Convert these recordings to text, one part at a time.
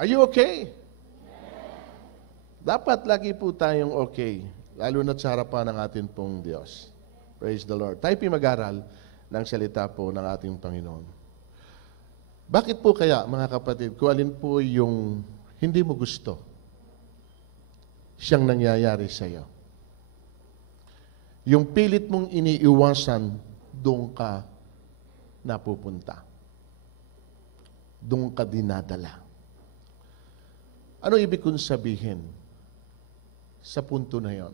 Are you okay? Dapat lagi po tayong okay, lalo na't sa harapan ng ating pong Diyos. Praise the Lord. Tayo mag-aral ng salita po ng ating Panginoon. Bakit po kaya, mga kapatid, kung alin po yung hindi mo gusto, siyang nangyayari sa iyo? Yung pilit mong iniiwasan, doon ka napupunta. Doon ka dinadala. Ano ibig kong sabihin sa punto na yon?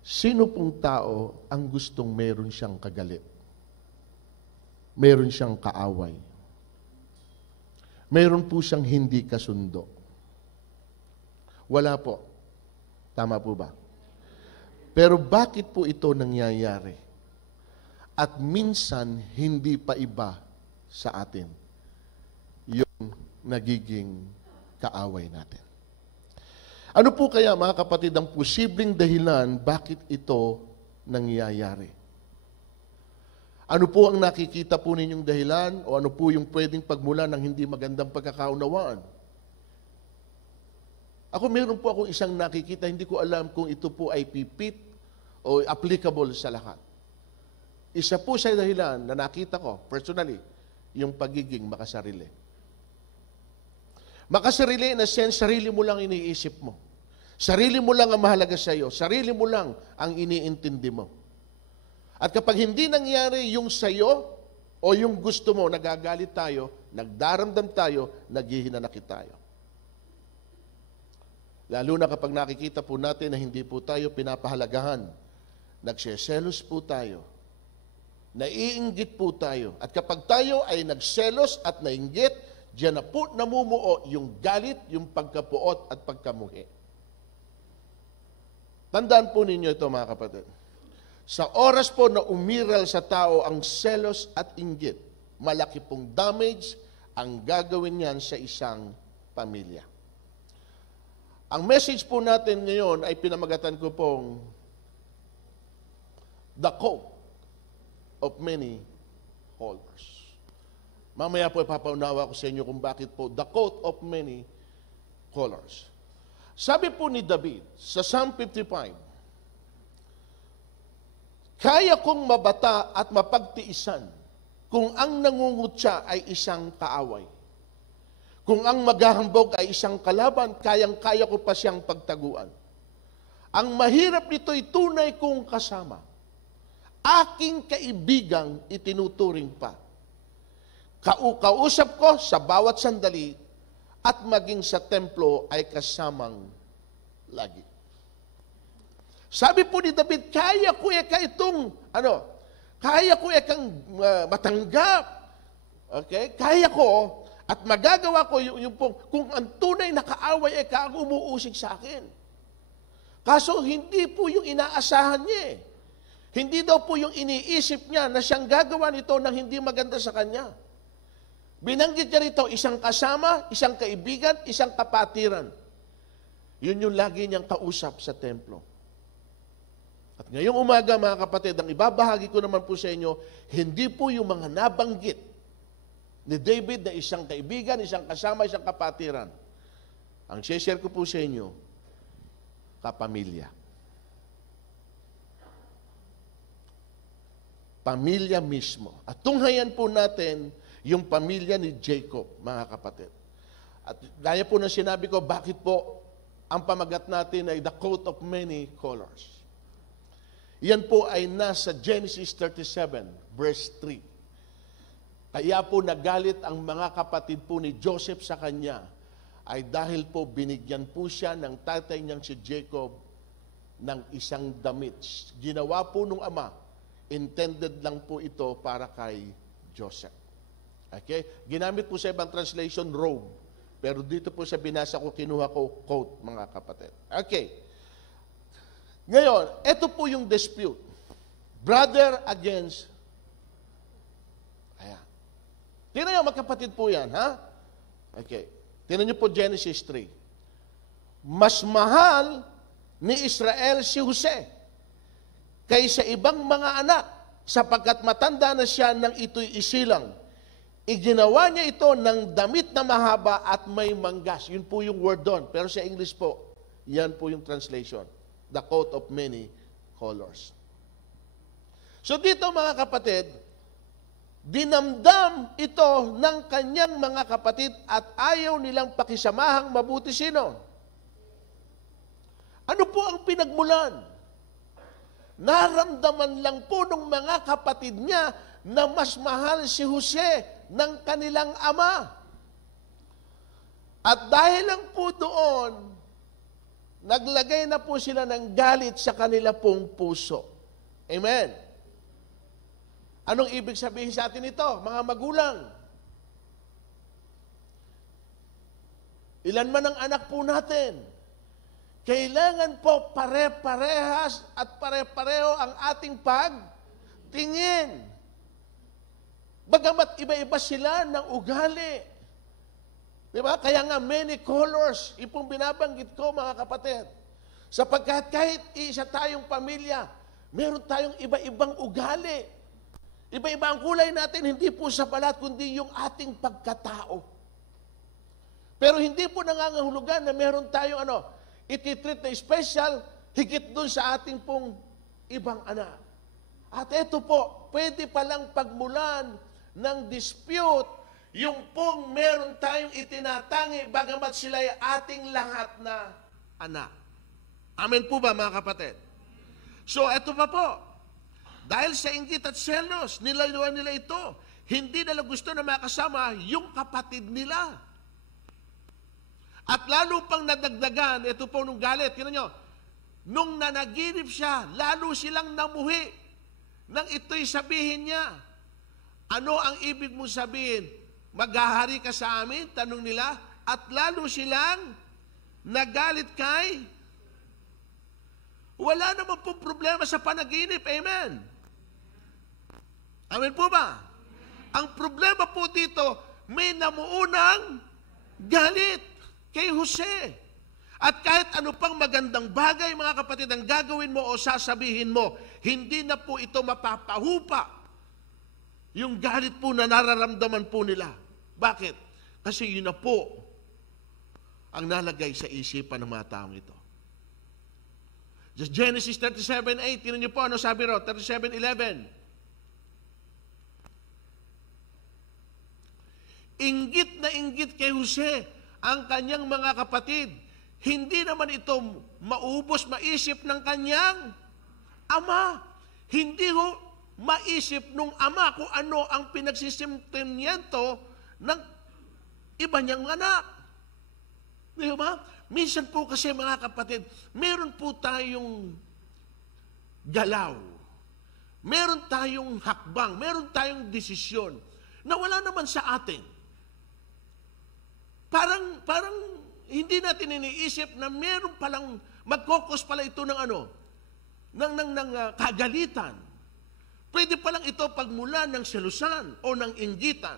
Sino pong tao ang gustong meron siyang kagalit? Meron siyang kaaway? Meron po siyang hindi kasundo? Wala po. Tama po ba? Pero bakit po ito nangyayari? At minsan, hindi pa iba sa atin yung nagiging kaaway natin. Ano po kaya, mga kapatid, ang posibleng dahilan bakit ito nangyayari? Ano po ang nakikita po ninyong dahilan o ano po yung pwedeng pagmula ng hindi magandang pagkakaunawaan? Ako, meron po akong isang nakikita, hindi ko alam kung ito po ay pipit o applicable sa lahat. Isa po sa dahilan na nakita ko, personally, yung pagiging makasarili. Makasarili na sense, sarili mo lang iniisip mo. Sarili mo lang ang mahalaga sa iyo. Sarili mo lang ang iniintindi mo. At kapag hindi nangyari yung sa iyo o yung gusto mo, nagagalit tayo, nagdaramdam tayo, naghihinanakit tayo. Lalo na kapag nakikita po natin na hindi po tayo pinapahalagahan, nagseselos po tayo, naiinggit po tayo. At kapag tayo ay nagselos at nainggit, diyan na po namumuo yung galit, yung pagkapuot at pagkamuhi. Tandaan po ninyo ito, mga kapatid. Sa oras po na umiral sa tao ang selos at inggit, malaki pong damage ang gagawin niyan sa isang pamilya. Ang message po natin ngayon ay pinamagatan ko pong the coat of many colors. Mamaya po ipapaunawa ko sa inyo kung bakit po the coat of many colors. Sabi po ni David sa Psalm 55, kaya kong mabata at mapagtiisan kung ang nangungutya ay isang kaaway. Kung ang maghahambog ay isang kalaban, kayang-kaya ko pa siyang pagtaguan. Ang mahirap nito'y tunay kong kasama. Aking kaibigang itinuturing pa. Kausap ko sa bawat sandali at maging sa templo ay kasamang lagi. Sabi po ni David, kaya ko itong, kaya ko kang matanggap. Okay? Kaya ko at magagawa ko yung kung ang tunay na kaaway ay kaang umuusig sa akin. Kaso hindi po yung inaasahan niya eh. Hindi daw po yung iniisip niya na siyang gagawa nito ng hindi maganda sa kanya. Binanggit niya rito, isang kasama, isang kaibigan, isang kapatiran. Yun yung lagi niyang kausap sa templo. At ngayong umaga, mga kapatid, ang ibabahagi ko naman po sa inyo, hindi po yung mga nabanggit ni David na isang kaibigan, isang kasama, isang kapatiran. Ang share ko po sa inyo, kapamilya. Pamilya mismo. At tunghayan po natin yung pamilya ni Jacob, mga kapatid. At gaya po ng sinabi ko, bakit po ang pamagat natin ay the coat of many colors. Yan po ay nasa Genesis 37, verse 3. Kaya po nagalit ang mga kapatid po ni Joseph sa kanya ay dahil po binigyan po siya ng tatay niyang si Jacob ng isang damit. Ginawa po nung ama, intended lang po ito para kay Joseph. Okay? Ginamit po sa ibang translation, robe. Pero dito po sa binasa ko, kinuha ko coat, mga kapatid. Okay. Ngayon, ito po yung dispute. Brother against... Ayan. Tingnan nyo, magkapatid po yan, ha? Okay. Tingnan nyo po Genesis 3. Mas mahal ni Israel si Jose kaysa ibang mga anak sapagkat matanda na siya nang ito'y isilang. iginawa niya ito ng damit na mahaba at may manggas. Yun po yung word doon. Pero sa English po, yan po yung translation. The coat of many colors. So dito mga kapatid, dinamdam ito ng kanyang mga kapatid at ayaw nilang pakisamahang mabuti sino? Ano po ang pinagmulan? Naramdaman lang po ng mga kapatid niya na mas mahal si Jose ng kanilang ama. At dahil lang po doon, naglagay na po sila ng galit sa kanila pong puso. Amen. Anong ibig sabihin sa atin ito, mga magulang? Ilan man ang anak po natin, kailangan po pare-parehas at pare-pareho ang ating pagtingin. Bagamat iba-iba sila ng ugali. Diba? Kaya nga many colors, ipong binabanggit ko mga kapatid. Sapagkat kahit isa tayong pamilya, meron tayong iba-ibang ugali. Iba-iba ang kulay natin, hindi po sa balat, kundi yung ating pagkatao. Pero hindi po nangangahulugan na meron tayong ititreat na special, higit dun sa ating pong ibang anak. At ito po, pwede palang pagmulan ng dispute, yung pong meron tayong itinatangi, bagamat sila ay ating lahat na anak. Amen po ba mga kapatid? So, ito pa po. Dahil sa inggit at selos, nilaluan nila ito. Hindi nila gusto na makasama yung kapatid nila. At lalo pang nadagdagan, ito po nung galit, tinan nyo, nung nanaginip siya, lalo silang namuhi nang ito'y sabihin niya. Ano ang ibig mong sabihin? Maghahari ka sa amin? Tanong nila. At lalo silang nagalit kay. Wala naman po problema sa panaginip. Amen. Amen po ba? Ang problema po dito, may namuunang galit kay Jose. At kahit ano pang magandang bagay, mga kapatid, ang gagawin mo o sasabihin mo, hindi na po ito mapapahupa yung galit po na nararamdaman po nila. Bakit? Kasi yun na po ang nalagay sa isipan ng mga taong ito. Just Genesis 37:8, tinan niyo po ano sabi ro, 37:11. Inggit na inggit kay Jose ang kanyang mga kapatid. Hindi naman ito maubos, maisip ng kanyang ama. Hindi ho maisip nung ama kung ano ang pinagsisimtimiento ng iba niyang anak. Di ba? Minsan po kasi mga kapatid, meron po tayong galaw. Meron tayong hakbang, meron tayong desisyon na wala naman sa atin. Parang hindi natin iniisip na meron palang, magkokos pala ito ng kagalitan. Pwede palang ito pagmula ng selusan o ng inggitan.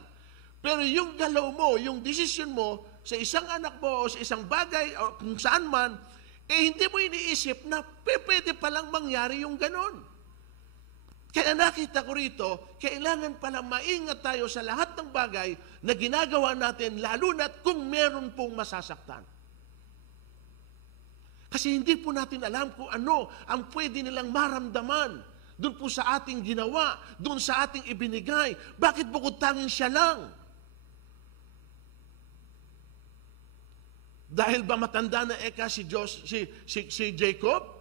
Pero yung galaw mo, yung desisyon mo sa isang anak mo o sa isang bagay o kung saan man, hindi mo iniisip na pwede palang mangyari yung ganon. Kaya nakita ko rito, kailangan pala maingat tayo sa lahat ng bagay na ginagawa natin, lalo na kung meron pong masasaktan. Kasi hindi po natin alam kung ano ang pwede nilang maramdaman doon po sa ating ginawa, doon sa ating ibinigay. Bakit bukod tanging siya lang? Dahil ba matanda na si Jacob?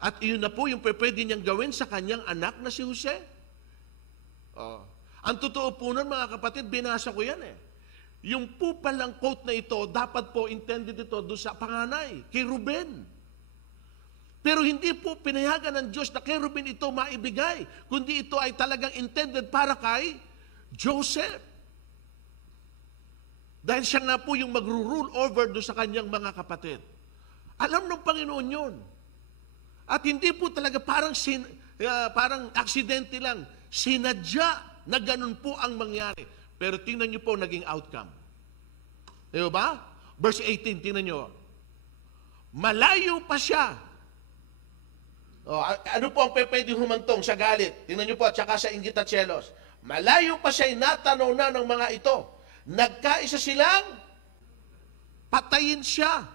At iyon na po yung pwede niyang gawin sa kanyang anak na si Jose. Ang totoo po nun, mga kapatid, binasa ko yan eh. Yung po palang quote na ito, dapat po intended ito doon sa panganay, kay Ruben. Pero hindi po pinayagan ng Diyos na kay Ruben ito maibigay, kundi ito ay talagang intended para kay Joseph. Dahil siya nga po yung magro-rule over doon sa kanyang mga kapatid. Alam ng Panginoon yun. At hindi po talaga parang aksidente lang. Sinadya na ganun po ang mangyari. Pero tingnan niyo po naging outcome. Di ba? Verse 18, tingnan niyo. Malayo pa siya. Ano po ang pwedeng humantong sa galit? Tingnan niyo po, at saka sa inggit at selos. Malayo pa siya natanaw na ng mga ito. Nagkaisa silang patayin siya.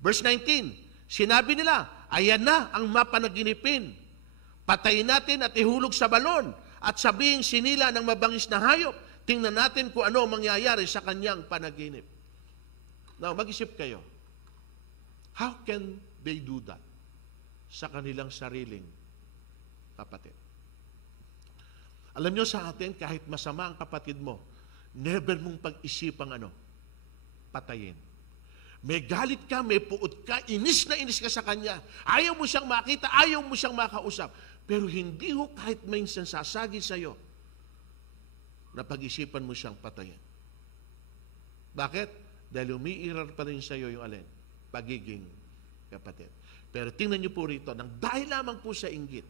Verse 19, sinabi nila, ayan na ang mapanaginipin. Patayin natin at ihulog sa balon at sabihing sinila ng mabangis na hayop. Tingnan natin kung ano mangyayari sa kanyang panaginip. Now, mag-isip kayo. How can they do that sa kanilang sariling kapatid? Alam nyo sa atin, kahit masama ang kapatid mo, never mong pag-isipang patayin. May galit ka, may puot ka, inis na inis ka sa kanya. Ayaw mo siyang makita, ayaw mo siyang makausap. Pero hindi ho kahit minsan sasagi sa'yo na pag-isipan mo siyang patayin. Bakit? Dahil umiiral pa rin sa'yo yung alin? Pagiging kapatid. Pero tingnan niyo po rito, nang dahil lamang po sa inggit,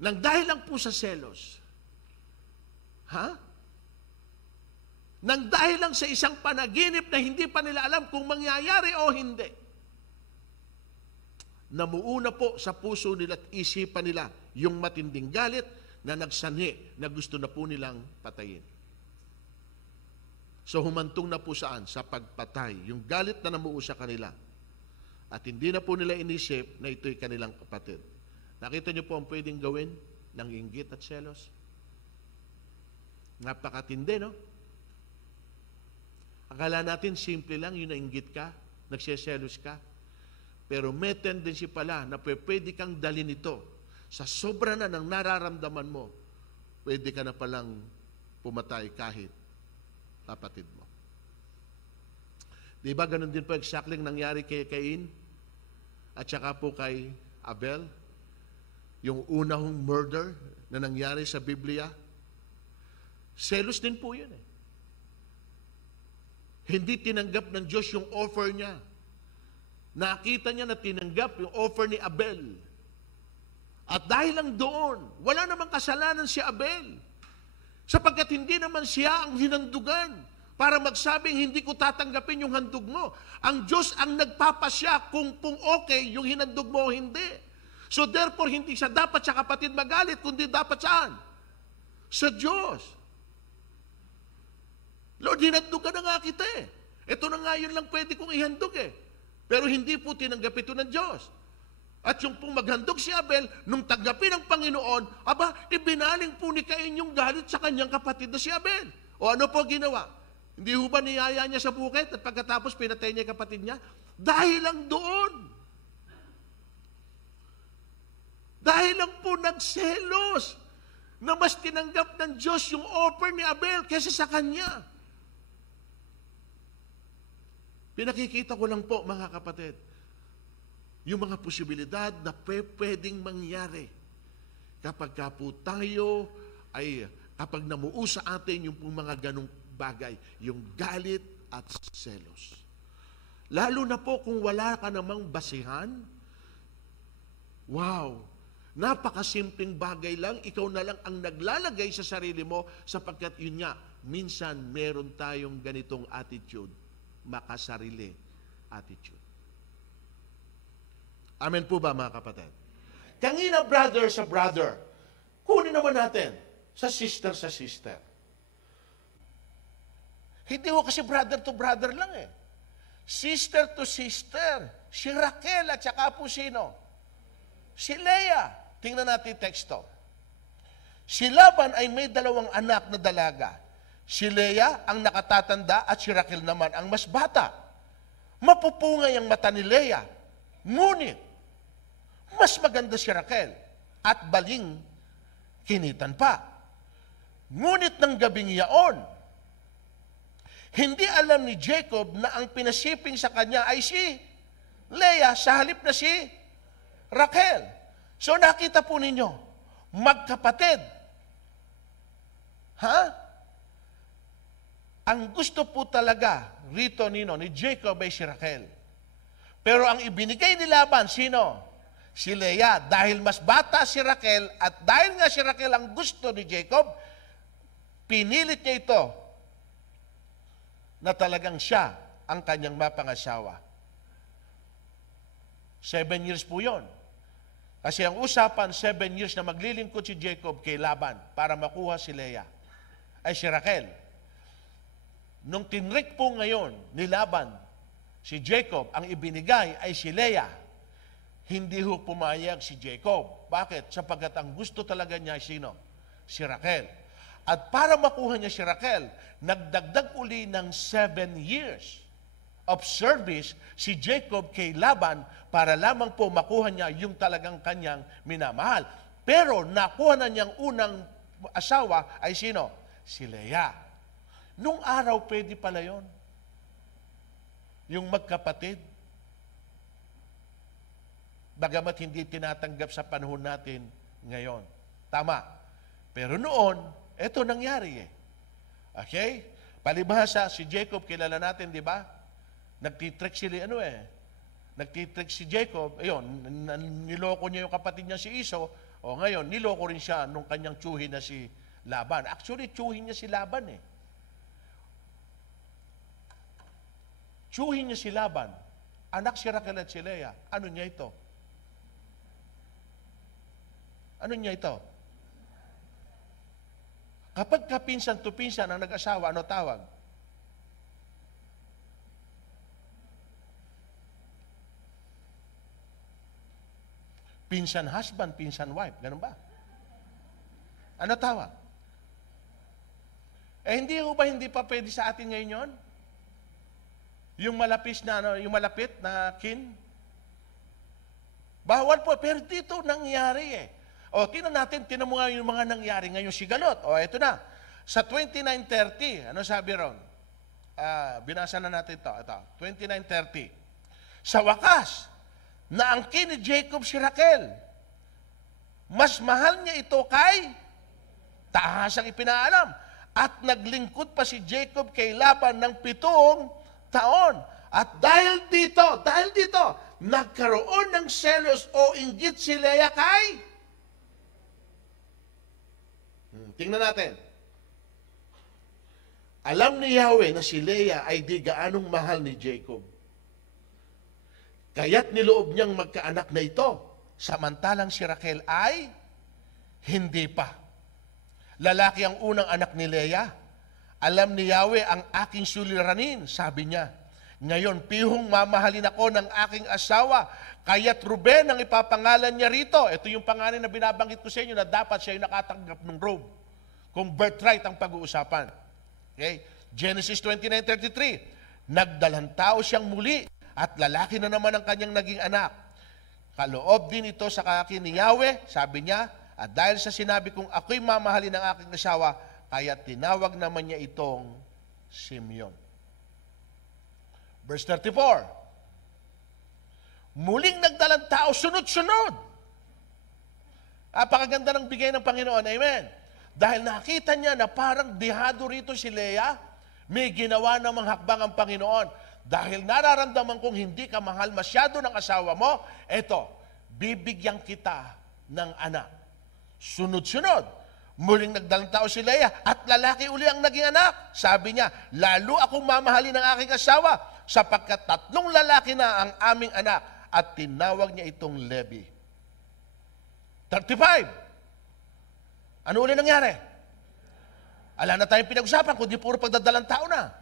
nang dahil lang po sa selos, nang dahil lang sa isang panaginip na hindi pa nila alam kung mangyayari o hindi, namuuna po sa puso nila at isipan nila yung matinding galit na nagsanhi na gusto na po nilang patayin. So humantong na po saan? Sa pagpatay. Yung galit na namuo sa kanila. At hindi na po nila inisip na ito'y kanilang kapatid. Nakita niyo po ang pwedeng gawin ng inggit at selos? Napakatindi, no? Akala natin simple lang yung nainggit ka, nagseselos ka. Pero may tendency pala na pwede kang dalhin ito. Sa sobra na ng nararamdaman mo, pwede ka na palang pumatay kahit kapatid mo. Di ba ganun din po exactly nangyari kay Cain at saka po kay Abel? Yung unang murder na nangyari sa Biblia, selos din po yun eh. Hindi tinanggap ng Diyos yung offer niya. Nakita niya na tinanggap yung offer ni Abel. At dahil lang doon, wala namang kasalanan si Abel. Sapagkat hindi naman siya ang hinandugan para magsabing hindi ko tatanggapin yung handog mo. Ang Diyos ang nagpapasya kung okay yung hinandog mo o hindi. So therefore, hindi siya dapat sa kapatid magalit, kundi dapat saan? Sa Diyos. Lord, hinandog ka na nga kita eh. Ito na nga yun lang pwede kong ihandog eh. Pero hindi po tinanggap ito ng Diyos. At yung pong maghandog si Abel, nung tanggapin ng Panginoon, ibinaling po ni Cain yung galit sa kanyang kapatid na si Abel. O ano po ginawa? Hindi ho ba niyaya niya sa bukid at pagkatapos pinatay niya yung kapatid niya? Dahil lang doon. Dahil lang po nagselos na mas tinanggap ng Diyos yung offer ni Abel kaysa sa kanya. Pinakikita ko lang po, mga kapatid, yung mga posibilidad na pwedeng mangyari kapag po tayo ay, kapag namuo sa atin yung mga ganong bagay, yung galit at selos. Lalo na po kung wala ka namang basihan, wow, napakasimpleng bagay lang, ikaw na lang ang naglalagay sa sarili mo sapagkat yun nga, minsan meron tayong ganitong attitude, makasarili attitude. Amen po ba mga kapatid? Kanina brother sa brother, kunin naman natin sa sister. Hindi ko kasi brother to brother lang eh. Sister to sister. Si Raquel at saka po sino? Si Leah. Tingnan natin teksto. Si Laban ay may 2 anak na dalaga. Si Leah ang nakatatanda at si Raquel naman ang mas bata. Mapupungay ang mata ni Leah. Ngunit, mas maganda si Raquel at baling kinitan pa. Ngunit ng gabing yaon, hindi alam ni Jacob na ang pinasiping sa kanya ay si Leah sa halip na si Raquel. So nakita po ninyo, magkapatid. Ang gusto po talaga rito ni Jacob ay si Raquel. Pero ang ibinigay ni Laban, sino? Si Leah. Dahil mas bata si Raquel at dahil nga si Raquel ang gusto ni Jacob, pinilit niya ito na talagang siya ang kanyang mapangasawa. 7 years po yon. Kasi ang usapan, 7 years na maglilingkod si Jacob kay Laban para makuha si Leah, ay si Raquel. Nung tinrik po ngayon ni Laban, si Jacob, ang ibinigay ay si Leah. Hindi ho pumayag si Jacob. Bakit? Sapagkat ang gusto talaga niya ay sino? Si Raquel. At para makuha niya si Raquel, nagdagdag uli ng 7 years of service si Jacob kay Laban para lamang po makuha niya yung talagang kanyang minamahal. Pero nakuha na niyang unang asawa ay sino? Si Leah. Nung araw, pwede pala yon. Yung magkapatid. Bagamat hindi tinatanggap sa panahon natin ngayon. Tama. Pero noon, eto nangyari eh. Okay? Palibhasa, si Jacob, kilala natin, di ba? Nagtitrick Nagtitrick si Jacob. Ayun, niloko niya yung kapatid niya si Esau. O ngayon, niloko rin siya nung kanyang tiyuhin na si Laban. Actually, tiyuhin niya si Laban eh. Tiyuhin niya si Laban. Anak si Raquel at si Leah. Ano niya ito? Ano niya ito? Kapag kapinsan to pinsan ang nag-asawa, ano tawag? Pinsan husband, pinsan wife. Ganun ba? Ano tawag? Hindi pa pwede sa atin ngayon yun? Yung malapit na kin? Bawal po, pero dito nangyari eh. O, tinan mo nga yung mga nangyari ngayon si Galot. O, eto na. Sa 29:30, ano sabi ron? Binasa na natin ito. 29:30. Sa wakas, naangkin ni Jacob si Raquel. Mas mahal niya ito kay tahasang ipinaalam. At naglingkod pa si Jacob kay Laban ng 7 taon. At dahil dito, nagkaroon ng selos o inggit si Leah kay. Tingnan natin. Alam ni Yahweh na si Leah ay di gaanong mahal ni Jacob. Kaya't niloob niyang magkaanak na ito. Samantalang si Raquel ay hindi pa. Lalaki ang unang anak ni Leah. Alam ni Yahweh ang aking suliranin, sabi niya. Ngayon, pihong mamahalin ako ng aking asawa. Kaya't Ruben ang ipapangalan niya rito. Ito yung pangalan na binabanggit ko sa inyo na dapat siya yung nakatanggap ng robe. Kung birthright ang pag-uusapan. Okay? Genesis 29:33. Nagdalang tao siyang muli at lalaki na naman ang kanyang naging anak. Kaloob din ito sa akin ni Yahweh, sabi niya, at dahil sa sinabi kong ako'y mamahalin ng aking asawa, kaya tinawag naman niya itong Simeon. Verse 34. Muling nagdalang tao, sunod-sunod. Napakaganda ng bigay ng Panginoon. Amen. Dahil nakita niya na parang dihado rito si Leah, may ginawa namang hakbang ang Panginoon. Dahil nararamdaman kong hindi ka mahal masyado ng asawa mo, eto, bibigyan kita ng anak. Sunod-sunod. Muling nagdalang tao si Leah at lalaki uli ang naging anak. Sabi niya, lalo akong mamahalin ng aking asawa sapagkat 3 lalaki na ang aming anak at tinawag niya itong Levi. 35. Ano uli nangyari? Ala na tayong pinag-usapan kundi puro pagdadalang tao na.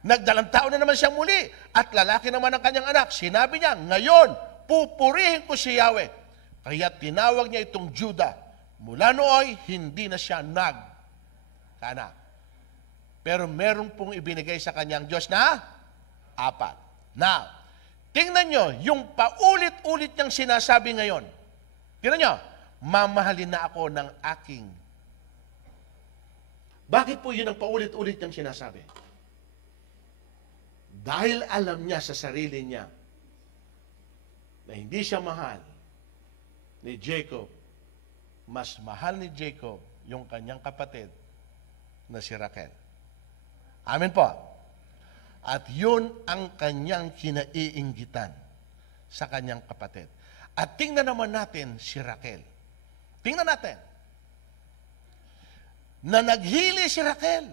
Nagdalang tao na naman siyang muli at lalaki naman ang kanyang anak. Sinabi niya, ngayon, pupurihin ko si Yahweh. Kaya tinawag niya itong Judah. Mula nooy, hindi na siya nag-anak. Pero meron pong ibinigay sa kanyang Diyos na 4. Now, tingnan nyo, yung paulit-ulit niyang sinasabi ngayon. Tingnan nyo, mamahalin na ako ng aking. Bakit po yun ang paulit-ulit niyang sinasabi? Dahil alam niya sa sarili niya na hindi siya mahal ni Jacob, mas mahal ni Jacob yung kanyang kapatid na si Raquel. Amen po. At yun ang kanyang kinaiinggitan sa kanyang kapatid. At tingnan naman natin si Raquel. Tingnan natin. Na naghili si Raquel.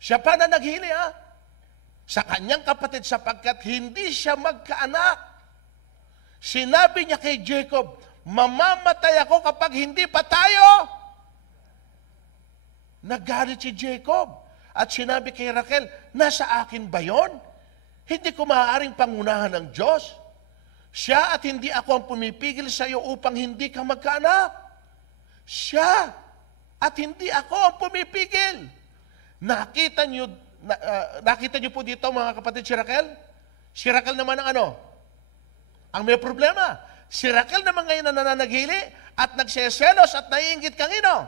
Siya pa na naghili sa kanyang kapatid sapagkat hindi siya magkaanak. Sinabi niya kay Jacob, mamamatay ako kapag hindi pa tayo. Nagalit si Jacob. At sinabi kay Raquel, nasa akin ba yon? Hindi ko maaaring pangunahan ng Diyos. Siya at hindi ako ang pumipigil sa iyo upang hindi ka magkaanak. Siya at hindi ako ang pumipigil. Nakita niyo po dito mga kapatid si Raquel? Si Raquel naman ang ano? Ang may problema. Si Raquel naman ngayon na nananaghili at nagseselos at naiinggit kang ino.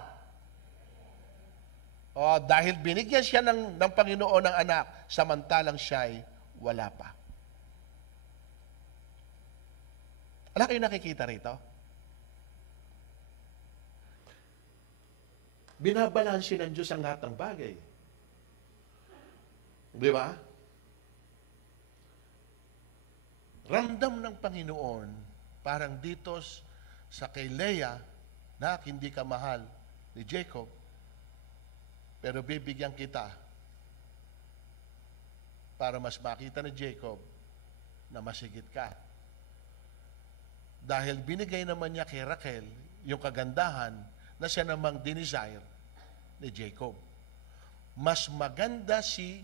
Dahil binigyan siya ng Panginoon ng anak, samantalang siya'y wala pa. Wala kayong nakikita rito? Binabalansin ng Diyos ang lahat ng bagay. Di ba? Ramdam ng Panginoon, parang dito sa kay Leah, na hindi ka mahal ni Jacob, pero bibigyan kita para mas makita ni Jacob na masigit ka. Dahil binigay naman niya kay Raquel yung kagandahan na siya namang dinesire ni Jacob. Mas maganda si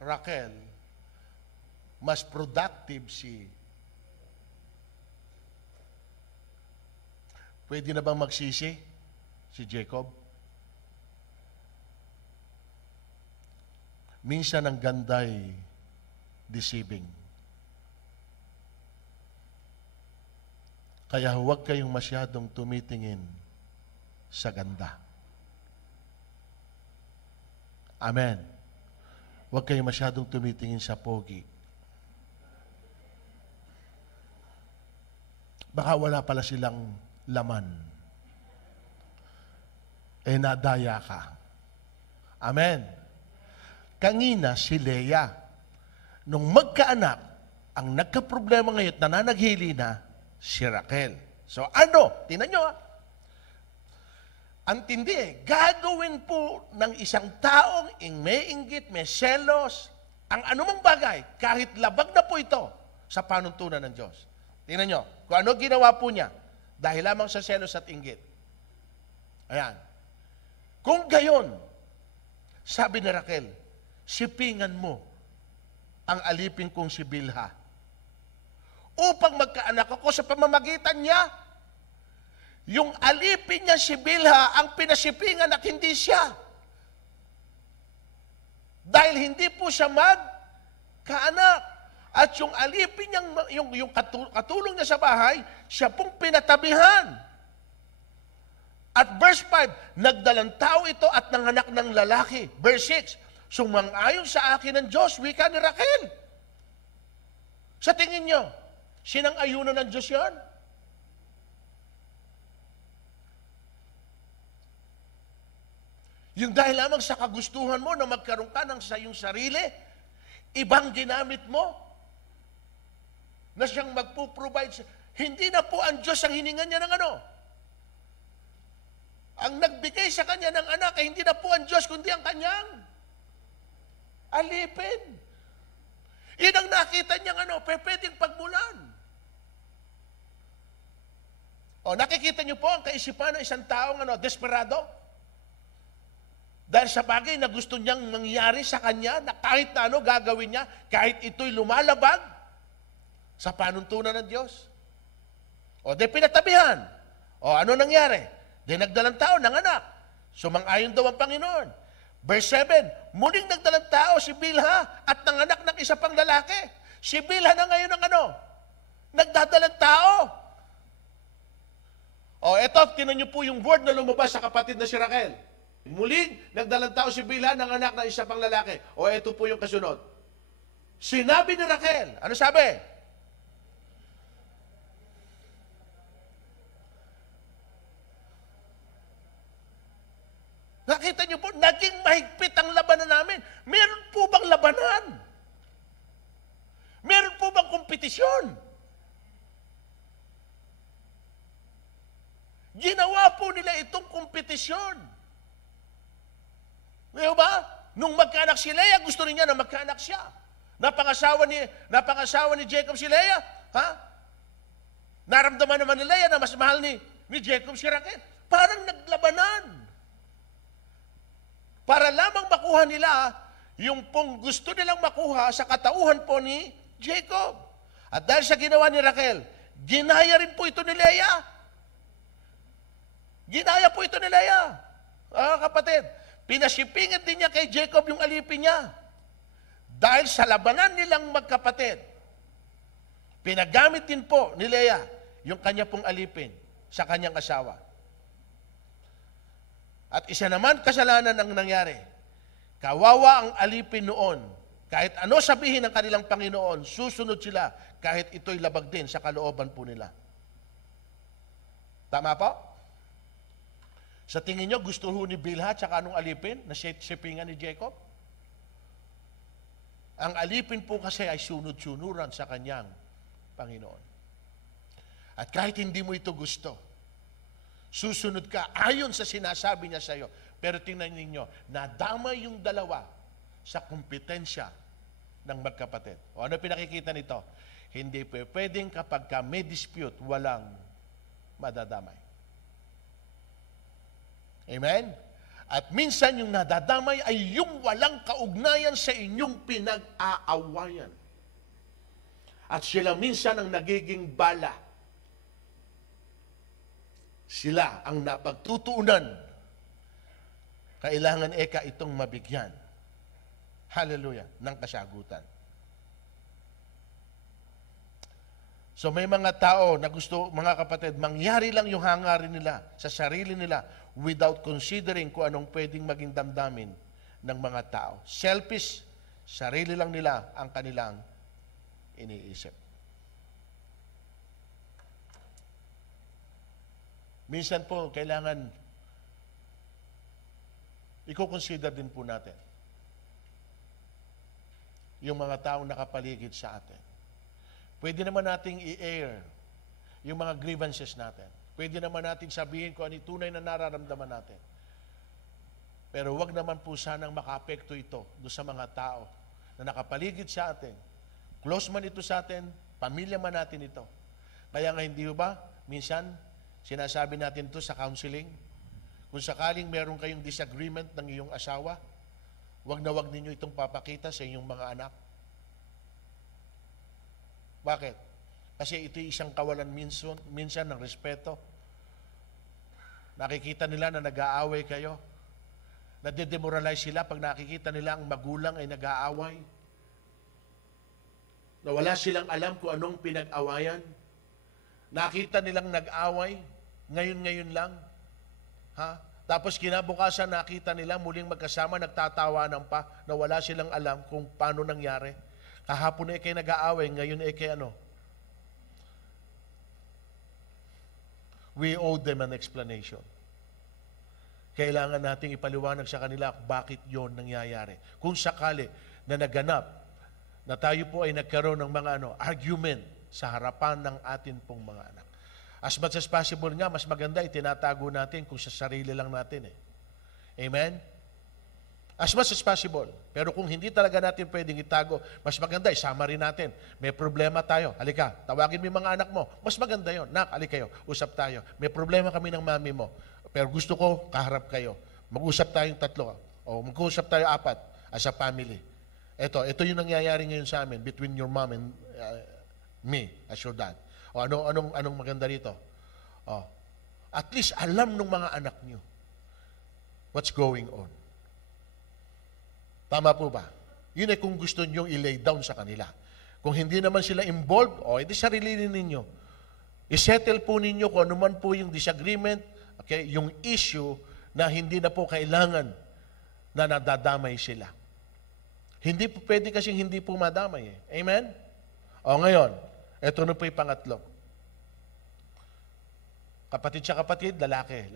Raquel, mas productive si... Pwede na bang magsisi si Jacob? Minsan ang ganda'y deceiving. Kaya huwag kayong masyadong tumitingin sa ganda. Amen. Huwag kayong masyadong tumitingin sa pogi. Baka wala pala silang laman. Nadaya ka. Amen. Kanina si Leah, nung magkaanak, ang nagka-problema ngayon, nananaghili na, si Raquel. So ano? Tingnan nyo Ang tindi gagawin po ng isang taong may inggit, may selos, ang anumang bagay, kahit labag na po ito sa panuntunan ng Diyos. Tingnan nyo, kung ano ginawa po niya, dahil lamang sa selos at inggit. Ayan. Kung gayon, sabi ni Raquel, sipingan mo ang alipin kong si Bilha upang magkaanak ako sa pamamagitan niya. Yung alipin niya si Bilha ang pinasipingan at hindi siya. Dahil hindi po siya magkaanak. At yung alipin niyang, yung katulong niya sa bahay, siya pong pinatabihan. At verse 5, nagdalang tao ito at nanganak ng lalaki. Verse 6, sumang-ayon sa akin ng Diyos, wika ni Raquel. Sa tingin nyo, sinang-ayunan ng Diyos yan? Yung dahil lamang sa kagustuhan mo na magkaroon ka ng sa iyong sarili, ibang ginamit mo, na siyang magpo-provide. Hindi na po ang Diyos ang hiningan niya ng ano. Ang nagbigay sa kanya ng anak ay hindi na po ang Diyos, kundi ang kanyang alipin. Yan ang nakita niyang pwedeng pagmulan. Nakikita niyo po ang kaisipan ng isang taong desperado? Dahil sa bagay na gusto niyang mangyari sa kanya, na kahit na gagawin niya, kahit ito'y lumalabag sa panuntunan ng Diyos. Pinatabihan. Ano nangyari? Nagdalang tao ng anak. Sumang-ayon daw ang Panginoon. Verse 7, muling nagdalang tao si Bilha at nanganak ng isa pang lalaki. Si Bilha na ngayon ang nagdadalang tao. Eto, tinan niyo po yung word na lumabas sa kapatid na si Raquel. Muling nagdalang tao si Bilha, nanganak ng isa pang lalaki. Eto po yung kasunod. Sinabi ni Raquel, ano sabi? Nakita niyo po, naging mahigpit ang labanan namin. Meron po bang labanan? Meron po bang kompetisyon? Ginawa po nila itong kompetisyon. Ngayon ba? Nung magkaanak si Leah, gusto niya na magkaanak siya. Napangasawa ni Jacob si Leah. Ha? Naramdaman naman ni Leah na mas mahal ni Jacob si Raquel. Parang naglabanan. Para lamang makuha nila yung pong gusto nilang makuha sa katauhan po ni Jacob. At dahil sa ginawa ni Raquel, ginaya rin po ito ni Leah. Ginaya po ito ni Leah. Kapatid, pinasipingit din niya kay Jacob yung alipin niya. Dahil sa labanan nilang magkapatid, pinagamit din po ni Leah yung kanya pong alipin sa kanyang asawa. At isa naman kasalanan ang nangyari. Kawawa ang alipin noon. Kahit ano sabihin ng kanilang Panginoon, susunod sila kahit ito'y labag din sa kalooban po nila. Tama po? Sa tingin nyo, gusto ho ni Bilha tsaka anong alipin na sipingan ni Jacob? Ang alipin po kasi ay sunod-sunuran sa kanyang Panginoon. At kahit hindi mo ito gusto, susunod ka ayon sa sinasabi niya sa iyo. Pero tingnan ninyo, nadama yung dalawa sa kompetensya ng magkapatid. O ano pinakikita nito? Hindi pwedeng kapag ka may dispute, walang madadamay. Amen? At minsan yung nadadamay ay yung walang kaugnayan sa inyong pinag-aawayan. At sila minsan ang nagiging bala. Sila ang napagtutuunan. Kailangan itong mabigyan. Hallelujah, ng kasagutan. So may mga tao na gusto, mga kapatid, mangyari lang yung hangarin nila sa sarili nila without considering kung anong pwedeng maging damdamin ng mga tao. Selfish, sarili lang nila ang kanilang iniisip. Minsan po, kailangan i-consider din po natin yung mga taong nakapaligid sa atin. Pwede naman nating i-air yung mga grievances natin. Pwede naman nating sabihin kung ano tunay na nararamdaman natin. Pero wag naman po sanang makaapekto ito doon sa mga tao na nakapaligid sa atin. Close man ito sa atin, pamilya man natin ito. Kaya nga hindi ba, minsan, sinasabi natin ito sa counseling, kung sakaling meron kayong disagreement ng iyong asawa, wag na wag ninyo itong papakita sa inyong mga anak. Bakit? Kasi ito'y isang kawalan minsan ng respeto. Nakikita nila na nag-aaway kayo. Nade-demoralize sila pag nakikita nila ang magulang ay nag-aaway. Na wala silang alam kung anong pinag-awayan. Nakita nilang nag-away, ngayon lang. Tapos kinabukasan nakita nila muling magkasama, nagtatawanan pa na wala silang alam kung paano nangyari. Kahapon ay kayo nag-aaway, ngayon ay kayo ano. We owe them an explanation. Kailangan nating ipaliwanag sa kanila bakit yon nangyayari. Kung sakali na naganap na tayo po ay nagkaroon ng mga argument sa harapan ng atin pong mga anak. As much as possible nga, mas maganda itinatago natin kung sa sarili lang natin. Amen? As much as possible. Pero kung hindi talaga natin pwedeng itago, mas maganda, isama rin natin. May problema tayo. Halika, tawagin mo yung mga anak mo. Mas maganda yon. Nak, halika kayo. Usap tayo. May problema kami ng mami mo. Pero gusto ko, kaharap kayo. Mag-usap tayong 3. O mag-usap tayo 4 as a family. Ito yung nangyayari ngayon sa amin between your mom and me as your dad. O anong maganda rito? At least alam ng mga anak nyo what's going on. Tama po ba? Yun ay kung gusto nyo i-lay down sa kanila. Kung hindi naman sila involved, edi sarili ninyo. I-settle po ninyo kung ano man po yung disagreement, okay, yung issue na hindi na po kailangan na nadadamay sila. Hindi po pwede kasing hindi po madamay. Amen? Ngayon, ito na po yung pangatlo. Kapatid sa kapatid, lalaki.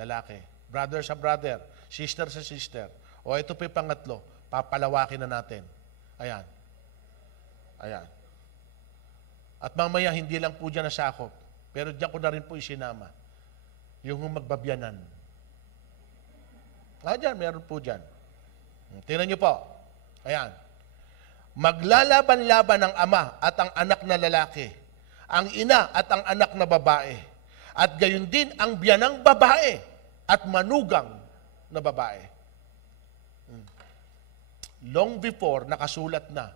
Brother sa brother, sister sa sister. Ito po yung pangatlo. Papalawakin na natin. Ayan. At mamaya, hindi lang po dyan nasakop. Pero dyan ko na rin po isinama. Yung magbabyanan. Dyan, meron po dyan. Tingnan nyo po. Ayan. Maglalaban-laban ang ama at ang anak na lalaki ang ina at ang anak na babae. At gayon din ang biyanang babae at manugang na babae. Long before, nakasulat na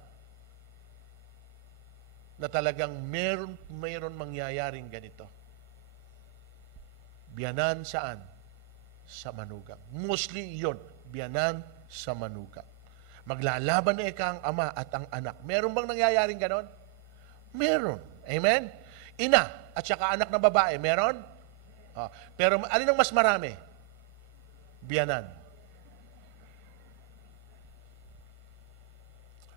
talagang mayroon mangyayaring ganito. Biyanan saan? Sa manugang. Mostly yon, biyanan sa manugang. Maglalaban na ika ang ama at ang anak. Meron bang nangyayaring ganon? Meron. Amen? Ina at saka anak na babae, meron? Pero alin ang mas marami? Biyanan.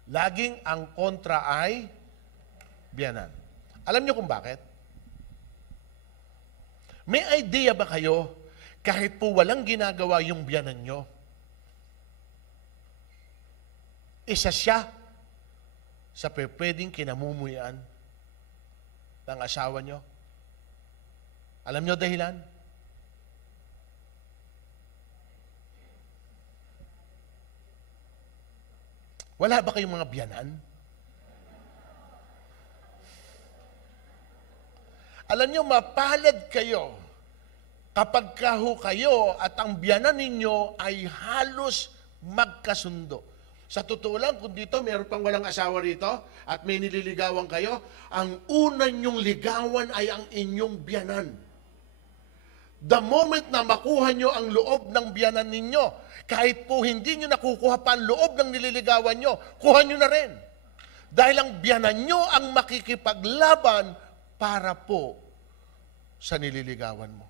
Laging ang kontra ay biyanan. Alam niyo kung bakit? May idea ba kayo, kahit po walang ginagawa yung biyanan nyo, isa siya sa pwedeng kinamumuyan ng asawa nyo? Alam nyo dahilan? Wala ba kayong mga biyanan? Alam nyo, mapalad kayo kapag kayo at ang biyanan ninyo ay halos magkasundo. Sa totoo lang, kung dito meron pang walang asawa rito at may nililigawan kayo, ang una nyong ligawan ay ang inyong biyanan. The moment na makuha nyo ang loob ng biyanan ninyo, kahit po hindi nyo nakukuha pa ang loob ng nililigawan nyo, kuha nyo na rin. Dahil ang biyanan nyo ang makikipaglaban para po sa nililigawan mo.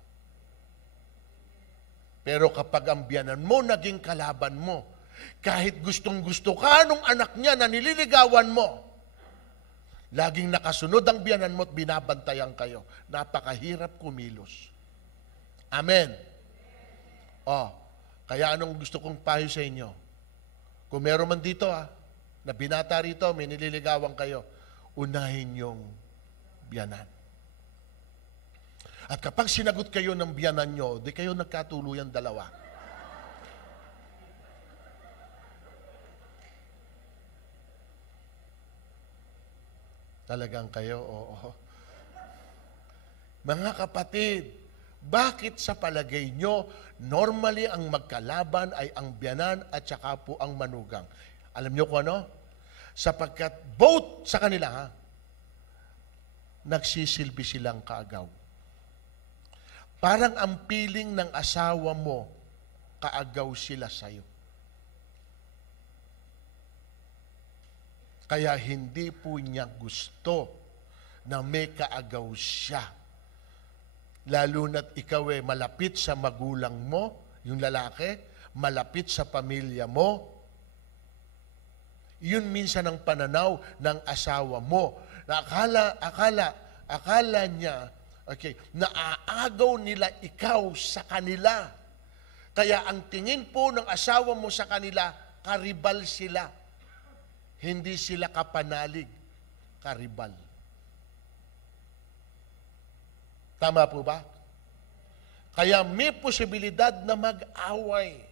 Pero kapag ang biyanan mo naging kalaban mo, kahit gustong-gusto ka nung anak niya na nililigawan mo, laging nakasunod ang biyanan mo at binabantayan kayo. Napakahirap kumilos. Amen. Kaya anong gusto kong payo sa inyo? Kung meron man dito na binata rito, may nililigawan kayo, unahin yung biyanan. At kapag sinagot kayo ng biyanan nyo, di kayo nagkatuluyan dalawa. Talagang kayo, oo. Mga kapatid, bakit sa palagay nyo, normally ang magkalaban ay ang biyanan at saka po ang manugang? Alam nyo kung ano? Sapagkat both sa kanila, nagsisilbi silang kaagaw. Parang ang piling ng asawa mo, kaagaw sila sa'yo. Kaya hindi po niya gusto na may kaagaw siya. Lalo na't ikaw malapit sa magulang mo, yung lalaki, malapit sa pamilya mo. Yun minsan ang pananaw ng asawa mo. Na akala niya, naaagaw nila ikaw sa kanila. Kaya ang tingin po ng asawa mo sa kanila, karibal sila. Hindi sila kapanalig, karibal. Tama po ba? Kaya may posibilidad na mag-away.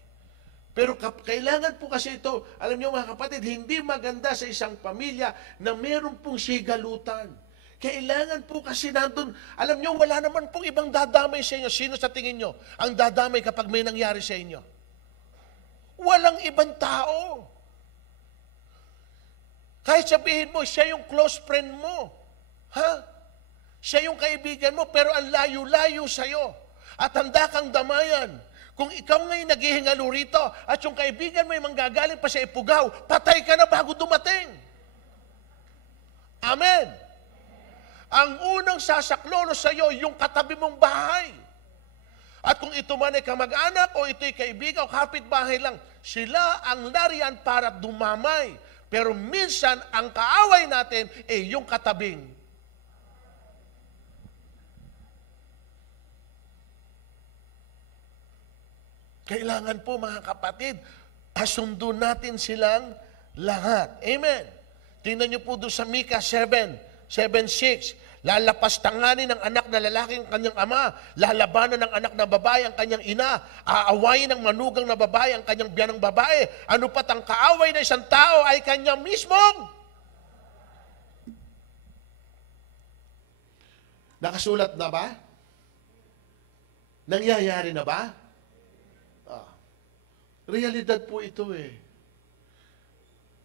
Pero kailangan po kasi ito, alam niyo mga kapatid, hindi maganda sa isang pamilya na meron pong sigalutan. Kailangan po kasi nandun, alam niyo, wala naman pong ibang dadamay sa inyo. Sino sa tingin niyo ang dadamay kapag may nangyari sa inyo? Walang ibang tao. Kahit sabihin mo, siya yung close friend mo. Siya yung kaibigan mo, pero ang layo-layo sa'yo. At handa kang damayan. Kung ikaw ngayon naghihingalo rito, at yung kaibigan mo ay manggagaling pa sa Ipugaw, patay ka na bago dumating. Amen. Ang unang sasaklolo sa'yo, yung katabi mong bahay. At kung ito man ay kamag-anak, o ito'y kaibigan, o kapitbahay lang, sila ang nariyan para dumamay. Pero minsan, ang kaaway natin ay yung katabing. Kailangan po mga kapatid, asundo natin silang lahat. Amen. Tingnan niyo po doon sa Mika 7:6. Lalapastanganin ng anak na lalaki ang kanyang ama, lalabanan ng anak na babae ang kanyang ina, aawayin ng manugang na babae ang kanyang biyanang babae. Ano pat ang kaaway na isang tao ay kanyang mismong. Nakasulat na ba? Nangyayari na ba? Realidad po ito eh.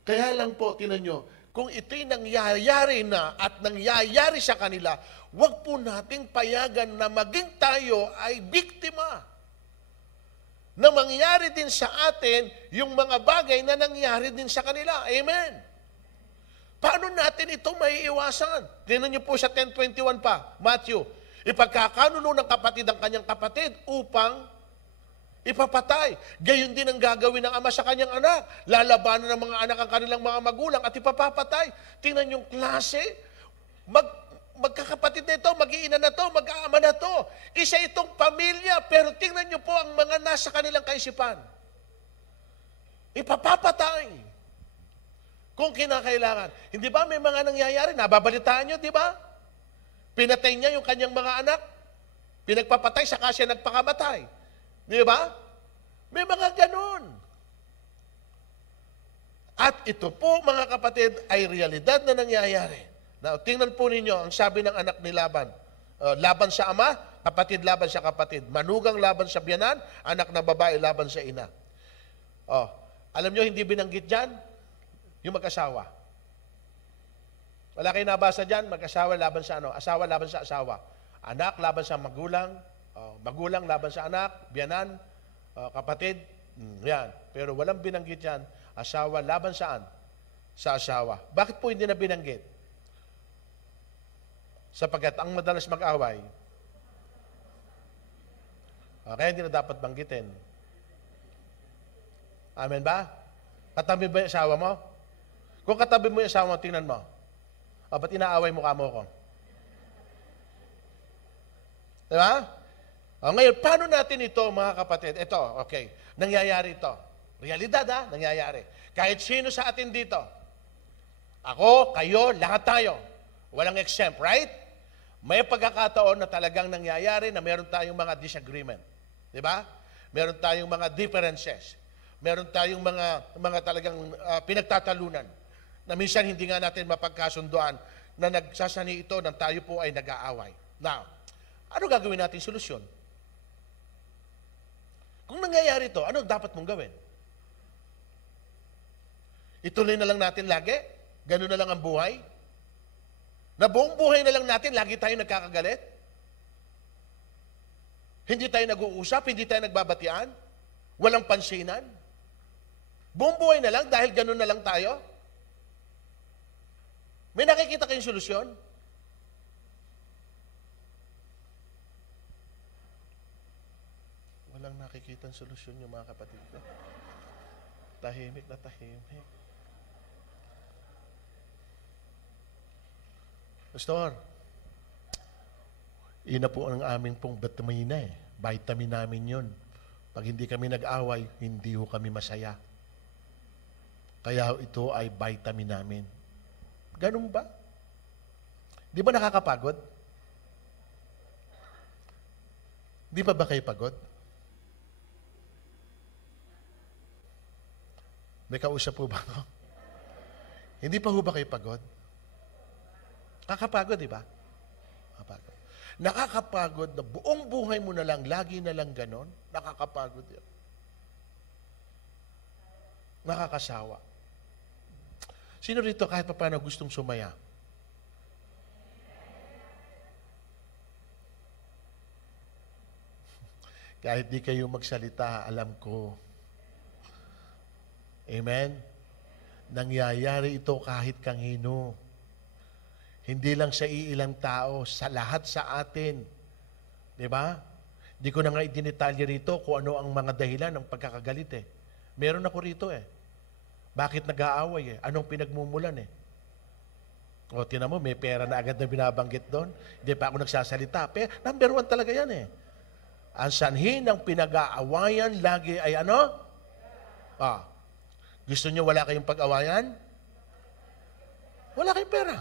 Kaya lang po, tinan nyo, kung ito'y nangyayari na at nangyayari sa kanila, huwag po nating payagan na maging tayo ay biktima. Na mangyari din sa atin yung mga bagay na nangyari din sa kanila. Amen. Paano natin ito maiiwasan? Tingnan niyo po sa 10:21 pa, Matthew. Ipagkakanuno ng kapatid ang kanyang kapatid upang ipapatay. Gayon din ang gagawin ng ama sa kanyang anak. Lalabanan ng mga anak ang kanilang mga magulang at ipapapatay. Tingnan yung klase. Magkakapatid na ito, mag-iina na to, mag-aama na to. Isa itong pamilya, pero tingnan niyo po ang mga nasa kanilang kaisipan. Ipapapatay. Kung kinakailangan. Hindi ba may mga nangyayari? Nababalitaan nyo, di ba? Pinatay niya yung kanyang mga anak. Pinagpapatay, saka siya nagpakamatay. Di ba? May mga ganun. At ito po, mga kapatid, ay realidad na nangyayari. Now, tingnan po ninyo, ang sabi ng anak ni Laban. Laban sa ama, kapatid laban sa kapatid. Manugang laban sa biyanan, anak na babae laban sa ina. Alam nyo, hindi binanggit dyan, yung mag-asawa. Wala kayo nabasa dyan, mag-asawa laban sa ano? Asawa laban sa asawa. Anak laban sa magulang, magulang laban sa anak, biyanan, kapatid, yan. Pero walang binanggit dyan, asawa laban saan? Sa asawa. Bakit po hindi na binanggit? Sapagkat ang madalas mag-away, kaya hindi na dapat banggitin. Amen ba? Katabi ba yung asawa mo? Kung katabi mo yung asawa mo, tingnan mo. Ba't inaaway mo kamo ko? Diba? Ngayon, paano natin ito, mga kapatid? Ito, okay. Nangyayari ito. Realidad, ha? Nangyayari. Kahit sino sa atin dito. Ako, kayo, lahat tayo. Walang exempt, right? May pagkakataon na talagang nangyayari na meron tayong mga disagreement. Diba? Meron tayong mga differences. Meron tayong mga talagang pinagtatalunan na minsan hindi nga natin mapagkasunduan na nagsasani ito nang tayo po ay nag-aaway. Now, ano gagawin natin solusyon? Kung nangyayari ito, ano dapat mong gawin? Ituloy na lang natin lagi? Ganun na lang ang buhay? Na buong buhay na lang natin, lagi tayo nagkakagalit? Hindi tayo nag-uusap, hindi tayo nagbabatian? Walang pansinan? Buong buhay na lang dahil ganun na lang tayo? May nakikita kayong solusyon? Walang nakikita ang solusyon yung mga kapatid ko. Tahimik na tahimik. Pastor, ina po ang aming pong vitamina eh. Vitamin namin yun. Pag hindi kami nag-away, hindi ho kami masaya. Kaya ito ay vitamin namin. Ganun ba? Di ba nakakapagod? Di pa ba kayo pagod? May kausap po ba ako? Hindi pa ho ba kayo pagod? Nakakapagod, di ba? Nakakapagod. Nakakapagod na buong buhay mo na lang, lagi na lang ganon. Nakakapagod yun. Nakakasawa. Sino rito kahit pa paano gustong sumaya? Kahit di kayo magsalita, alam ko. Amen? Nangyayari ito kahit kanino. Hindi lang sa iilang tao, sa lahat sa atin. Di ba? Di ko na nga idinitalye rito kung ano ang mga dahilan ng pagkakagalit eh. Meron ako rito eh. Bakit nag-aaway eh? Anong pinagmumulan eh? O, tinan mo, may pera na agad na binabanggit doon. Hindi pa ako nagsasalita. Pero number 1 talaga yan eh. Ang sanhi ng pinag-aawayan lagi ay ano? Gusto nyo wala kayong pag-awayan? Wala kayong pera.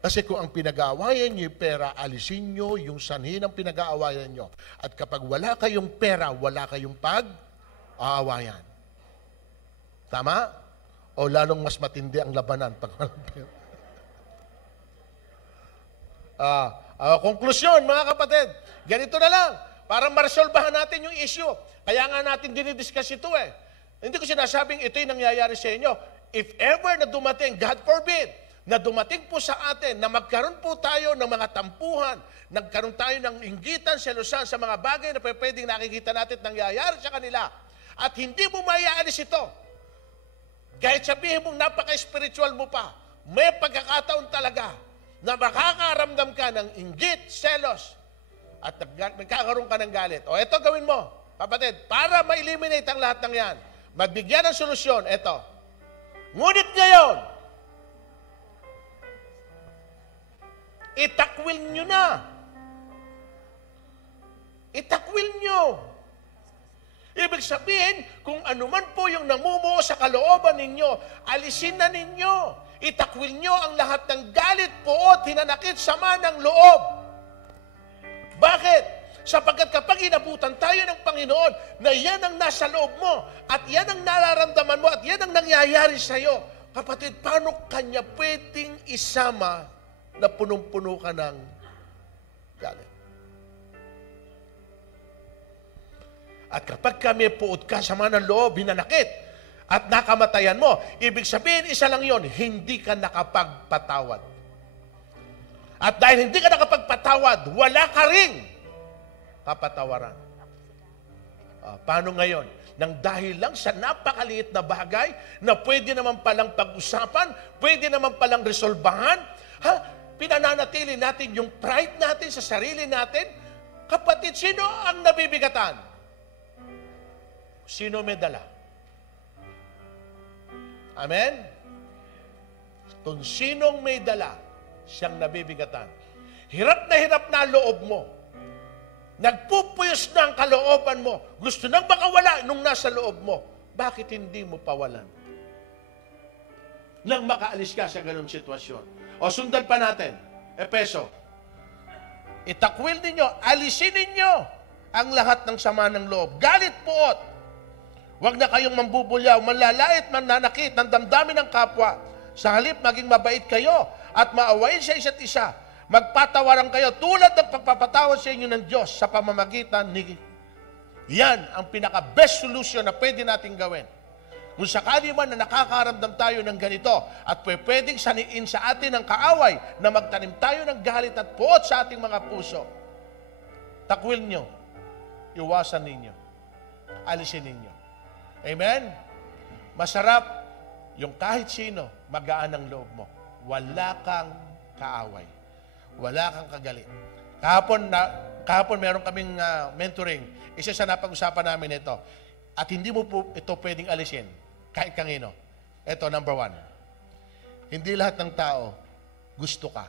Kasi kung ang pinag-aawayan nyo yung pera, alisin nyo yung sanhi ng pinag-aawayan nyo. At kapag wala kayong pera, wala kayong pag-aawayan. Tama? O lalong mas matindi ang labanan pag walang pera. Konklusyon, mga kapatid, ganito na lang, para maresolbahan natin yung issue. Kaya nga natin dinidiscuss ito eh. Hindi ko sinasabing ito yung nangyayari sa inyo. If ever na dumating, God forbid, na dumating po sa atin na magkaroon po tayo ng mga tampuhan, nagkaroon tayo ng inggitan, selusan sa mga bagay na pwedeng nakikita natin at nangyayari sa kanila, at hindi mo maiaalis ito, kahit sabihin mong napaka-spiritual mo pa, may pagkakataon talaga na makakaramdam ka ng inggit, selos, at nagkakaroon ka ng galit. O ito gawin mo, kapatid, para ma-eliminate ang lahat ng yan, magbigyan ng solusyon, ito. Ngunit ngayon, itakwil nyo na. Itakwil nyo. Ibig sabihin, kung anuman po yung namumuo sa kalooban ninyo, alisin na ninyo. Itakwil nyo ang lahat ng galit, puot, hinanakit, sama ng loob. Bakit? Sapagkat kapag inabutan tayo ng Panginoon na yan ang nasa loob mo at yan ang nararamdaman mo at yan ang nangyayari sa'yo, kapatid, paano kanya pwedeng isama na punong-puno ka ng galit? At kapag kami puot ka, sama ng loob, hinanakit, at nakamatayan mo, ibig sabihin, isa lang yon, hindi ka nakapagpatawad. At dahil hindi ka nakapagpatawad, wala ka ring kapatawaran. Paano ngayon? Nang dahil lang sa napakaliit na bagay na pwede naman palang pag-usapan, pwede naman palang resolbahan, pinananatili natin yung pride natin sa sarili natin. Kapatid, sino ang nabibigatan? Sino may dala? Amen? Kung sinong may dala, siyang nabibigatan. Hirap na loob mo. Nagpupuyos na ang kalooban mo. Gusto nang makawala nung nasa loob mo. Bakit hindi mo pawalan? Nang makaalis ka sa ganung sitwasyon. O sundan pa natin. Efeso. Itakwil ninyo, alisin ninyo ang lahat ng sama ng loob. Galit, puot. Huwag na kayong mambubulyaw, manlalait, mananakit ng damdamin ng kapwa. Sa halip, maging mabait kayo at maawain sa isa't isa. Magpatawaran kayo tulad ng pagpapatawad sa inyo ng Diyos sa pamamagitan ni... Yan ang pinaka-best solution na pwede natin gawin. Kung sakali man na nakakaramdam tayo ng ganito at pwedeng saniin sa atin ang kaaway na magtanim tayo ng galit at puot sa ating mga puso, takwil nyo, iwasan ninyo, alisin ninyo. Amen? Masarap yung kahit sino, magaan ang loob mo. Wala kang kaaway. Wala kang kagalit. Kahapon meron kaming mentoring. Isa sa napag-usapan namin ito. At hindi mo po ito pwedeng alisin kahit kanino. Ito, number 1. Hindi lahat ng tao gusto ka.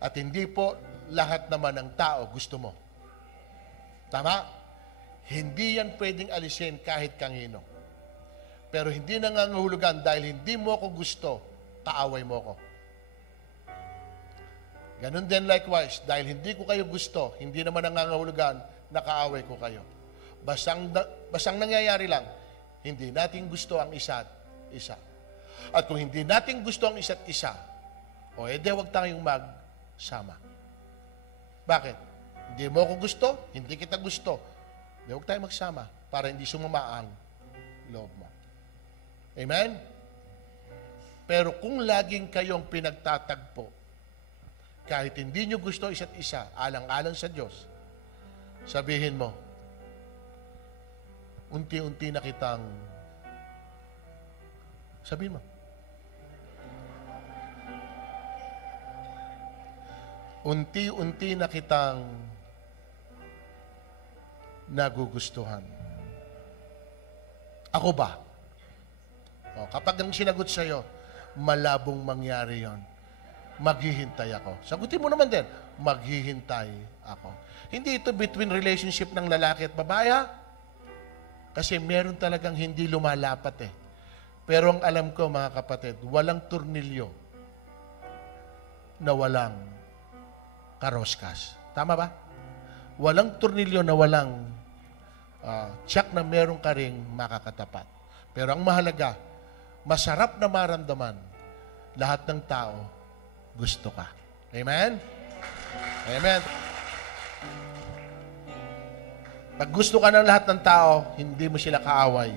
At hindi po lahat naman ng tao gusto mo. Tama? Hindi yan pwedeng alisin kahit kanino. Pero hindi nangangahulugan dahil hindi mo ako gusto, kaaway mo ko. Ganun din likewise, dahil hindi ko kayo gusto, hindi naman nangangahulugan na kaaway ko kayo. Basang nangyayari lang, hindi natin gusto ang isa't isa. At kung hindi natin gusto ang isa't isa, edi huwag tayong magsama. Bakit? Hindi mo ako gusto, hindi kita gusto. Huwag tayo magsama para hindi sumama ang loob mo. Amen? Pero kung laging kayong pinagtatagpo, kahit hindi nyo gusto isa't isa, alang-alang sa Diyos, sabihin mo, unti-unti na kitang, sabihin mo, unti-unti na kitang nagugustuhan. Ako ba? Kapag ang sinagot sa'yo, malabong mangyari yon. Maghihintay ako. Sagutin mo naman din, maghihintay ako. Hindi ito between relationship ng lalaki at babae, ha? Kasi meron talagang hindi lumalapat eh. Pero ang alam ko, mga kapatid, walang turnilyo na walang karoskas. Tama ba? Walang turnilyo na walang tiyak na meron ka ring makakatapat. Pero ang mahalaga, masarap na maramdaman, lahat ng tao gusto ka. Amen? Amen. Pag gusto ka ng lahat ng tao, hindi mo sila kaaway.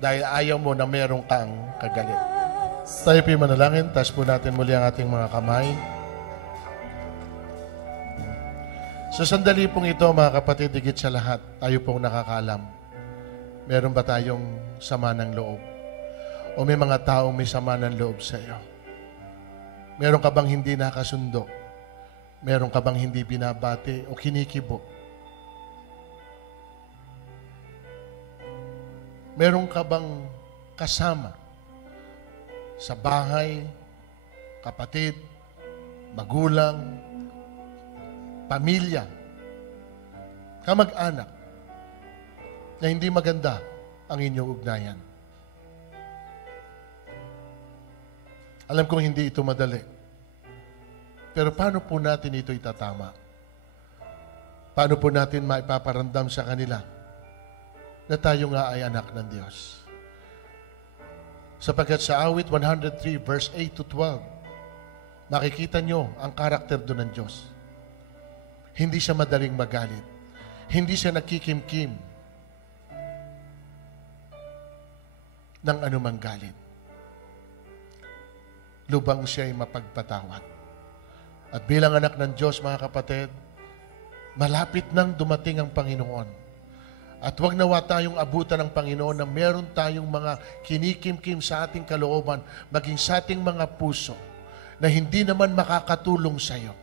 Dahil ayaw mo na meron kang kagalit. Tayo po yung manalangin. Taas po natin muli ang ating mga kamay. Sa sandali pong ito, mga kapatid, higit sa lahat, tayo pong nakakalam. Meron ba tayong sama ng loob? O may mga taong may sama ng loob sa iyo? Meron ka bang hindi nakasundo? Meron ka bang hindi binabati o kinikibo? Meron ka bang kasama sa bahay, kapatid, magulang, pamilya, kamag-anak, na hindi maganda ang inyong ugnayan? Alam kong hindi ito madali. Pero paano po natin ito itatama? Paano po natin maipaparamdam sa kanila na tayo nga ay anak ng Diyos? Sapagkat sa awit 103 verse 8 to 12, makikita nyo ang karakter doon ng Diyos. Hindi siya madaling magalit. Hindi siya nagkikimkim ng anumang galit. Lubang siya ay mapagpatawad. At bilang anak ng Diyos, mga kapatid, malapit nang dumating ang Panginoon. At huwag nawa tayong abutan ng Panginoon na meron tayong mga kinikimkim sa ating kalooban, maging sa ating mga puso, na hindi naman makakatulong sa iyo.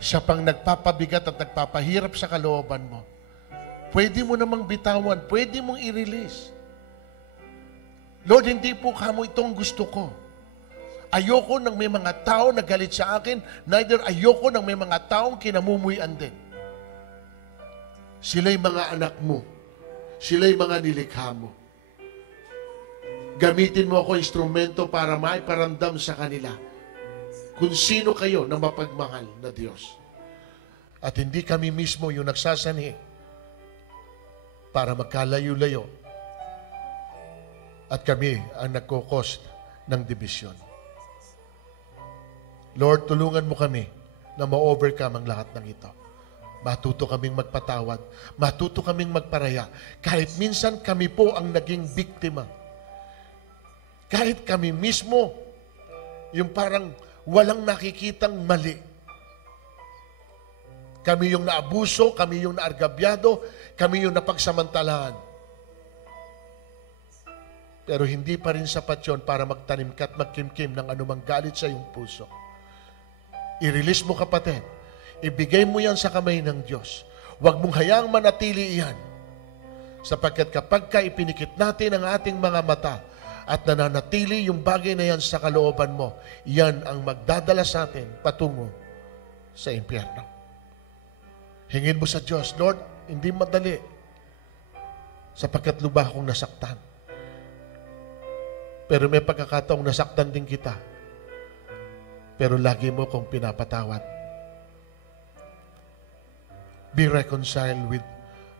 Siya pang nagpapabigat at nagpapahirap sa kalooban mo. Pwede mo namang bitawan, pwede mong i-release. Lord, hindi po kamo itong gusto ko. Ayoko nang may mga tao na galit sa akin, neither ayoko nang may mga taong kinamumuyan din. Sila'y mga anak mo. Sila'y mga nilikha mo. Gamitin mo ako instrumento para maiparamdam sa kanila kung sino kayo na mapagmahal na Diyos. At hindi kami mismo yung nagsasani para magkalayo-layo at kami ang nagkukos ng dibisyon. Lord, tulungan mo kami na ma-overcome ang lahat ng ito. Matuto kaming magpatawad. Matuto kaming magparaya. Kahit minsan kami po ang naging biktima. Kahit kami mismo, yung parang walang nakikitang mali. Kami yung naabuso, kami yung naargabyado, kami yung napagsamantalahan. Pero hindi pa rin sapat yun para magtanim ka at magkimkim ng anumang galit sa iyong puso. I-release mo, kapatid. Ibigay mo yan sa kamay ng Diyos. Huwag mong hayaang manatili iyan. Sapagkat kapag ka ipinikit natin ang ating mga mata at nananatili yung bagay na yan sa kalooban mo, yan ang magdadala sa atin patungo sa impyerno. Hingin mo sa Diyos, Lord, hindi madali. Sapagkat lubha akong nasaktan. Pero may pagkakataong nasaktan din kita. Pero lagi mo kong pinapatawad. Be reconciled with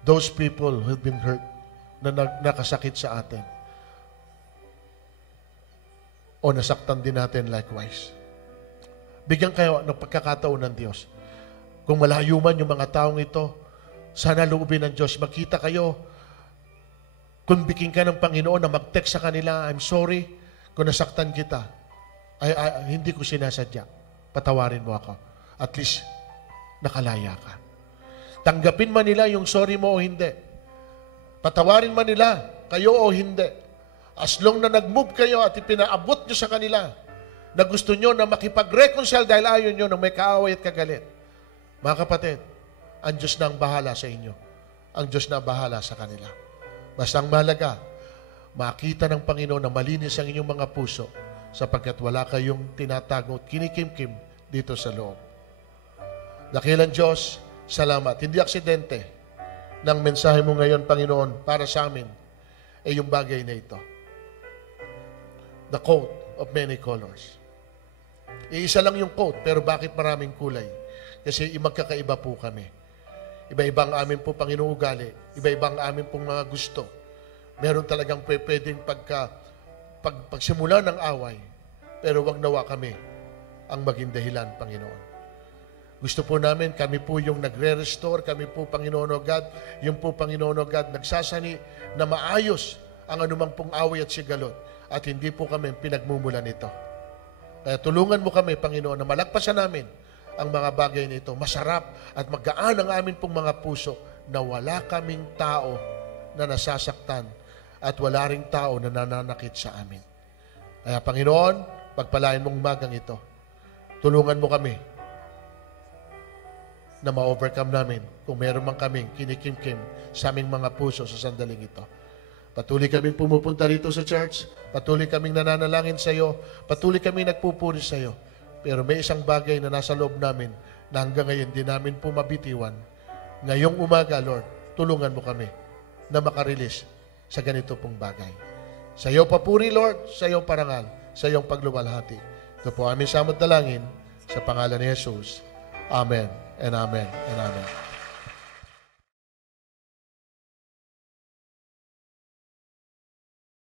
those people who have been hurt, na nakasakit sa atin. O nasaktan din natin likewise. Bigyan kayo ng pagkakataon ng Diyos. Kung malayo man yung mga taong ito, sana loobin ng Diyos. Magkita kayo. Kung biking ka ng Panginoon na mag-text sa kanila, I'm sorry kung nasaktan kita. Hindi ko sinasadya. Patawarin mo ako. At least, nakalaya ka. Tanggapin man nila yung sorry mo o hindi. Patawarin man nila kayo o hindi. As long na nag-move kayo at ipinaabot nyo sa kanila na gusto nyo na makipag-reconcile dahil ayaw nyo na may kaaway at kagalit. Mga kapatid, ang Diyos na ang bahala sa inyo. Ang Diyos na ang bahala sa kanila. Basta ang mahalaga, makita ng Panginoon na malinis ang inyong mga puso sapagkat wala kayong tinatago at kinikimkim dito sa loob. Dakilang Diyos, salamat. Hindi aksidente ng mensahe mo ngayon, Panginoon, para sa amin ay yung bagay na ito. The coat of many colors. Iisa lang yung coat, pero bakit maraming kulay? Kasi magkakaiba po kami. Iba-iba ang amin po Panginoon ugali. Iba-iba ang amin pong mga gusto. Meron talagang pwedeng pagsimula ng away, pero wag nawa kami ang maging dahilan, Panginoon. Gusto po namin, kami po yung nagre-restore, kami po, Panginoon o God, yung po, Panginoon o God, nagsasani na maayos ang anumang pong away at sigalot at hindi po kami pinagmumulan nito. Kaya tulungan mo kami, Panginoon, na malagpasan namin ang mga bagay nito. Masarap at magaan ang amin pong mga puso na wala kaming tao na nasasaktan at wala ring tao na nananakit sa amin. Kaya, Panginoon, pagpalain mong umagang ito. Tulungan mo kami na ma-overcome namin kung meron man kaming kinikimkim sa aming mga puso sa sandaling ito. Patuloy kaming pumupunta rito sa church, patuloy kaming nananalangin sa iyo, patuloy kaming nagpupuri sa iyo. Pero may isang bagay na nasa loob namin na hanggang ngayon di namin po mabitiwan. Ngayong umaga, Lord, tulungan mo kami na makarelease sa ganito pong bagay. Sa iyo papuri, Lord, sa iyong parangal, sa iyong pagluwalhati. Ito po aming samot dalangin sa pangalan ni Jesus. Amen and amen and amen.